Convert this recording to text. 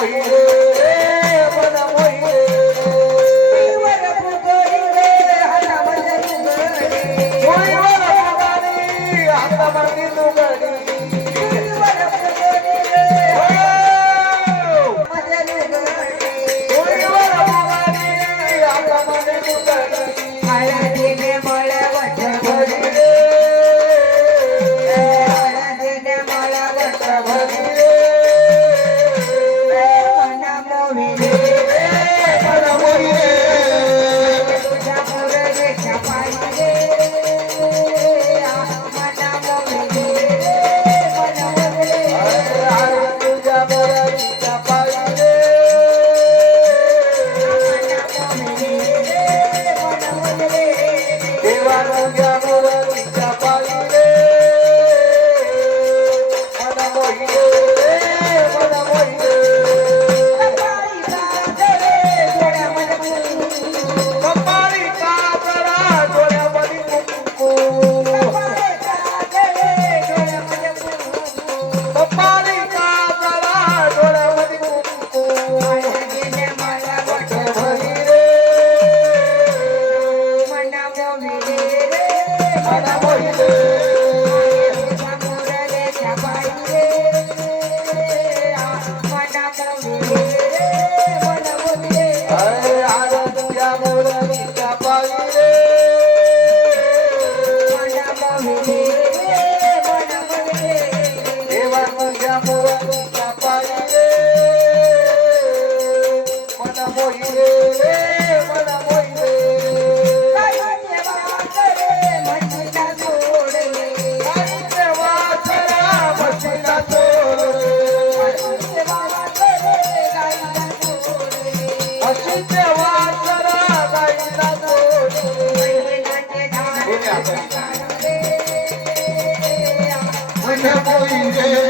मोहिले मन मोहिले वर फुगडी हातामध्ये लुगडी मोहीवर फुगाडी हातामध्ये लुगडी वर फुगडी मध्ये लुगडी मोहीवर फुगाडी हातामध्ये लुगडी हळदीने मळवट भरी हळदीने मळवट भरी मन मोहिनी मन मोहिले तुझ्या मुरलीच्या पायी रे मन मोहिनी मन मोहिनी तुझ्या मुरलीच्या पायी रे देवा तुझ्या मुरलीच्या पायी रे मन मोहिले मन मोहिले कपाळी काजळा डोळ्यामध्ये कुंकू कपाळी काजळा डोळ्यामध्ये कुंकू भरी रे मन मोहिले अरे आज तुझ्या मुरलीच्या पायी रे देवा तुझ्या मुरलीच्या पायी रे मन मोहिले रे मन मोहिले काहीचे वासरा म्हशीला सोडले म्हशीचे वासरा गाईला सोडले मन मोहिले